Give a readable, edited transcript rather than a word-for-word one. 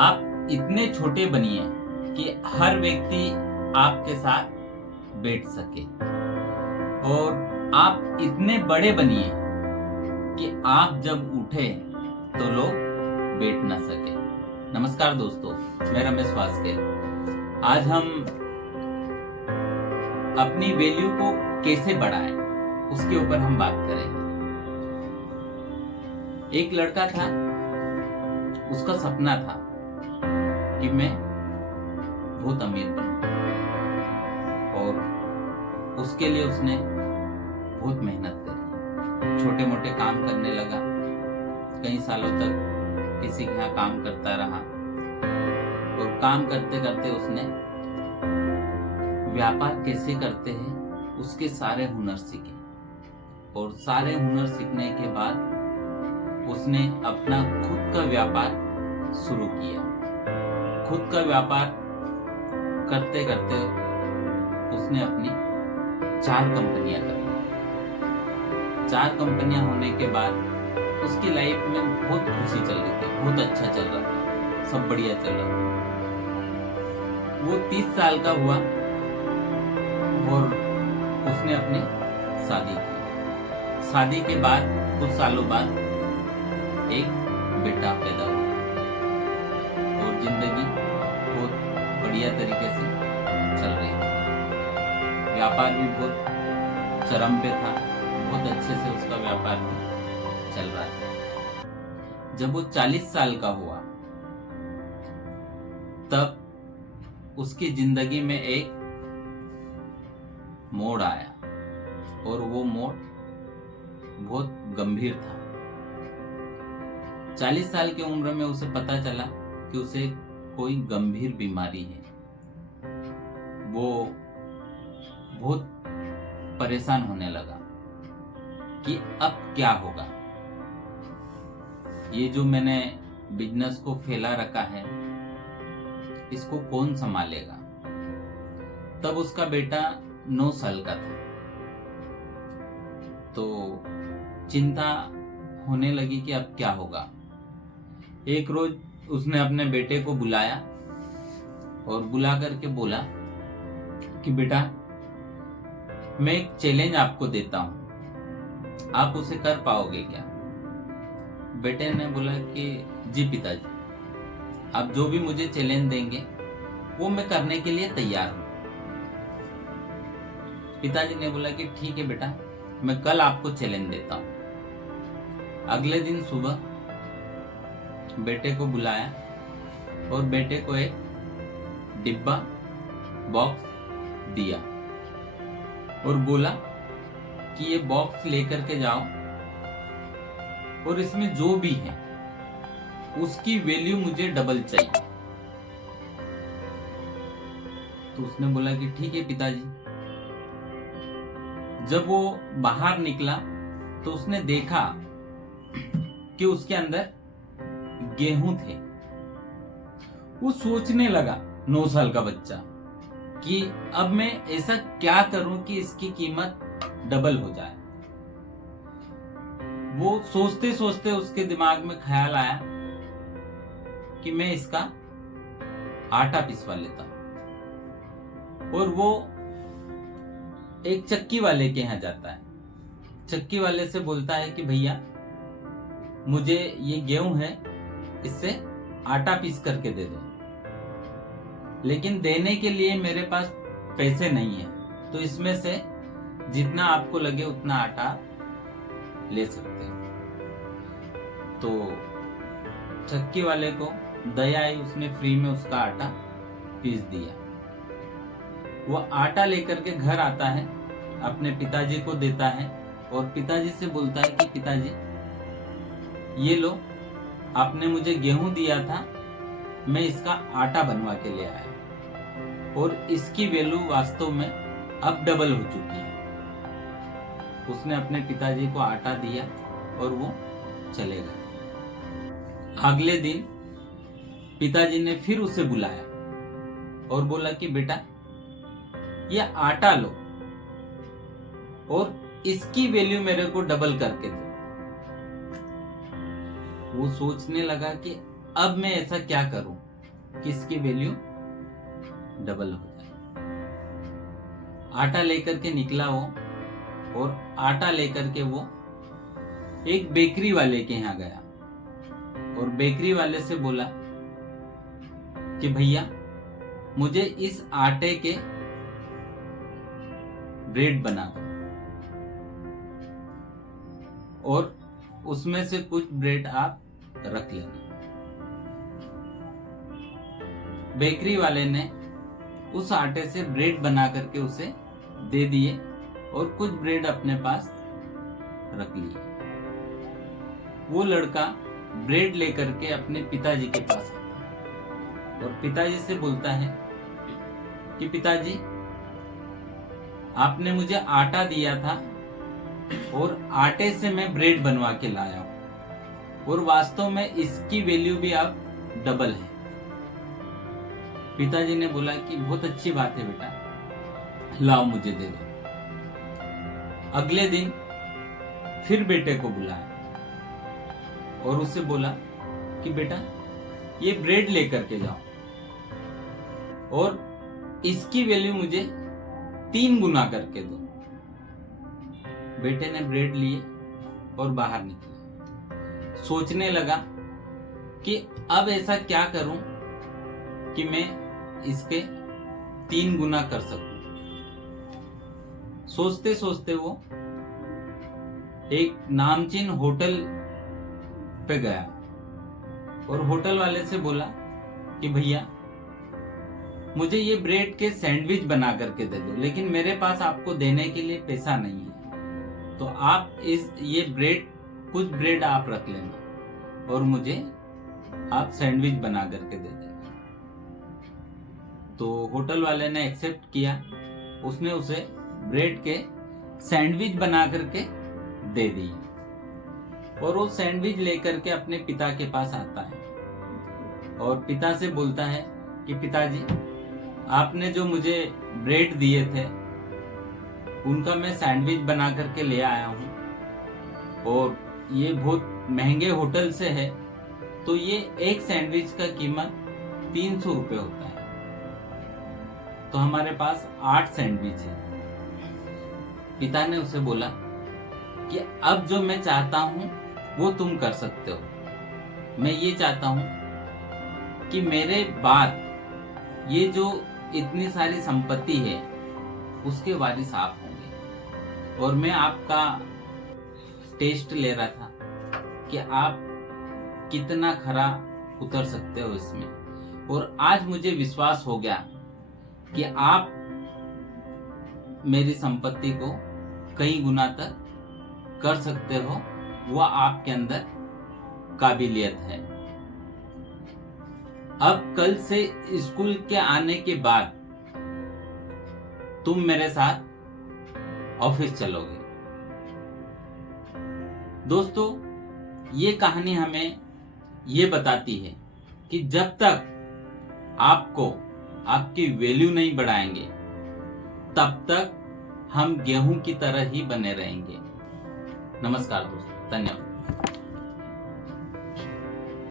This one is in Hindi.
आप इतने छोटे बनिए कि हर व्यक्ति आपके साथ बैठ सके, और आप इतने बड़े बनिए कि आप जब उठे तो लोग बैठ ना सके। नमस्कार दोस्तों, मैं रमेश वास्के। आज हम अपनी वैल्यू को कैसे बढ़ाएं उसके ऊपर हम बात करेंगे। एक लड़का था, उसका सपना था कि मैं बहुत अमीर बनूं, और उसके लिए उसने बहुत मेहनत करी। छोटे मोटे काम करने लगा, कई सालों तक किसी के यहाँ काम करता रहा, और काम करते करते उसने व्यापार कैसे करते हैं उसके सारे हुनर सीखे। और सारे हुनर सीखने के बाद उसने अपना खुद का व्यापार शुरू किया। खुद का व्यापार करते करते उसने अपनी 4 कंपनियां कर ली। 4 कंपनियां होने के बाद उसकी लाइफ में बहुत खुशी चल रही थी, बहुत अच्छा चल रहा था, सब बढ़िया चल रहा था। वो 30 साल का हुआ और उसने अपनी शादी की। शादी के बाद कुछ सालों बाद एक बेटा पैदा हुआ, और जिंदगी बहुत बढ़िया तरीके से चल रही थी। व्यापार भी बहुत चरम पे था, बहुत अच्छे से उसका व्यापार भी चल रहा था। जब वो 40 साल का हुआ तब उसकी जिंदगी में एक मोड़ आया, और वो मोड़ बहुत गंभीर था। 40 साल की उम्र में उसे पता चला कि उसे कोई गंभीर बीमारी है। वो बहुत परेशान होने लगा कि अब क्या होगा। ये जो मैंने बिजनेस को फैला रखा है, इसको कौन संभालेगा। तब उसका बेटा 9 साल का था, तो चिंता होने लगी कि अब क्या होगा। एक रोज उसने अपने बेटे को बुलाया और बुला करके बोला कि बेटा, मैं एक चैलेंज आपको देता हूं, आप उसे कर पाओगे क्या। बेटे ने बोला कि जी पिताजी, आप जो भी मुझे चैलेंज देंगे वो मैं करने के लिए तैयार हूं। पिताजी ने बोला कि ठीक है बेटा, मैं कल आपको चैलेंज देता हूं। अगले दिन सुबह बेटे को बुलाया और बेटे को एक डिब्बा बॉक्स दिया और बोला कि ये बॉक्स लेकर के जाओ, और इसमें जो भी है उसकी वैल्यू मुझे डबल चाहिए। तो उसने बोला कि ठीक है पिताजी। जब वो बाहर निकला तो उसने देखा कि उसके अंदर गेहूं थे। वो सोचने लगा, 9 साल का बच्चा, कि अब मैं ऐसा क्या करूं कि इसकी कीमत डबल हो जाए। वो सोचते सोचते उसके दिमाग में ख्याल आया कि मैं इसका आटा पिसवा लेता हूं। और वो एक चक्की वाले के यहां जाता है। चक्की वाले से बोलता है कि भैया, मुझे ये गेहूं है, इससे आटा पीस करके दे दो, लेकिन देने के लिए मेरे पास पैसे नहीं है, तो इसमें से जितना आपको लगे उतना आटा ले सकते हो। तो चक्की वाले को दया आई, उसने फ्री में उसका आटा पीस दिया। वो आटा लेकर के घर आता है, अपने पिताजी को देता है, और पिताजी से बोलता है कि पिताजी, ये लो, आपने मुझे गेहूं दिया था, मैं इसका आटा बनवा के ले आया, और इसकी वैल्यू वास्तव में अब डबल हो चुकी है। उसने अपने पिताजी को आटा दिया और वो चले गए। अगले दिन पिताजी ने फिर उसे बुलाया और बोला कि बेटा, ये आटा लो और इसकी वैल्यू मेरे को डबल करके दो। वो सोचने लगा कि अब मैं ऐसा क्या करूं कि इसकी वैल्यू डबल हो जाए। आटा लेकर के निकला वो, और आटा लेकर के वो एक बेकरी वाले के यहाँ गया और बेकरी वाले से बोला कि भैया मुझे इस आटे के ब्रेड बना दो, और उसमें से कुछ ब्रेड आप रख लेना। बेकरी वाले ने उस आटे से ब्रेड बना करके उसे दे दिए और कुछ ब्रेड अपने पास रख लिए। वो लड़का ब्रेड लेकर के अपने पिताजी के पास आता है और पिताजी से बोलता है कि पिताजी, आपने मुझे आटा दिया था और आटे से मैं ब्रेड बनवा के लाया हूं, और वास्तव में इसकी वैल्यू भी अब डबल है। पिताजी ने बोला कि बहुत अच्छी बात है बेटा, लाओ मुझे दे दो। अगले दिन फिर बेटे को बुलाया और उससे बोला कि बेटा ये ब्रेड लेकर के जाओ और इसकी वैल्यू मुझे 3 गुना करके दो। बेटे ने ब्रेड लिए और बाहर निकला। सोचने लगा कि अब ऐसा क्या करूं कि मैं इसके 3 गुना कर सकूं। सोचते सोचते वो एक नामचीन होटल पे गया और होटल वाले से बोला कि भैया मुझे ये ब्रेड के सैंडविच बना करके दे दो, लेकिन मेरे पास आपको देने के लिए पैसा नहीं है, तो आप कुछ ब्रेड आप रख लेना और मुझे आप सैंडविच बना करके दे देना। तो होटल वाले ने एक्सेप्ट किया। उसने उसे ब्रेड के सैंडविच बना करके दे दिए और वो सैंडविच लेकर के अपने पिता के पास आता है और पिता से बोलता है कि पिताजी, आपने जो मुझे ब्रेड दिए थे उनका मैं सैंडविच बना करके ले आया हूँ, और ये बहुत महंगे होटल से है, तो ये एक सैंडविच का कीमत 300 रुपये होता है, तो हमारे पास 8 सैंडविच है। पिता ने उसे बोला कि अब जो मैं चाहता हूं वो तुम कर सकते हो। मैं ये चाहता हूं कि मेरे बाद ये जो इतनी सारी संपत्ति है उसके वारिस आप होंगे, और मैं आपका टेस्ट ले रहा था कि आप कितना खरा उतर सकते हो इसमें, और आज मुझे विश्वास हो गया कि आप मेरी संपत्ति को कई गुना तक कर सकते हो, वह आपके अंदर काबिलियत है। अब कल से स्कूल के आने के बाद तुम मेरे साथ ऑफिस चलोगे। दोस्तों, ये कहानी हमें ये बताती है कि जब तक आपको आपकी वैल्यू नहीं बढ़ाएंगे तब तक हम गेहूं की तरह ही बने रहेंगे। नमस्कार दोस्तों, धन्यवाद।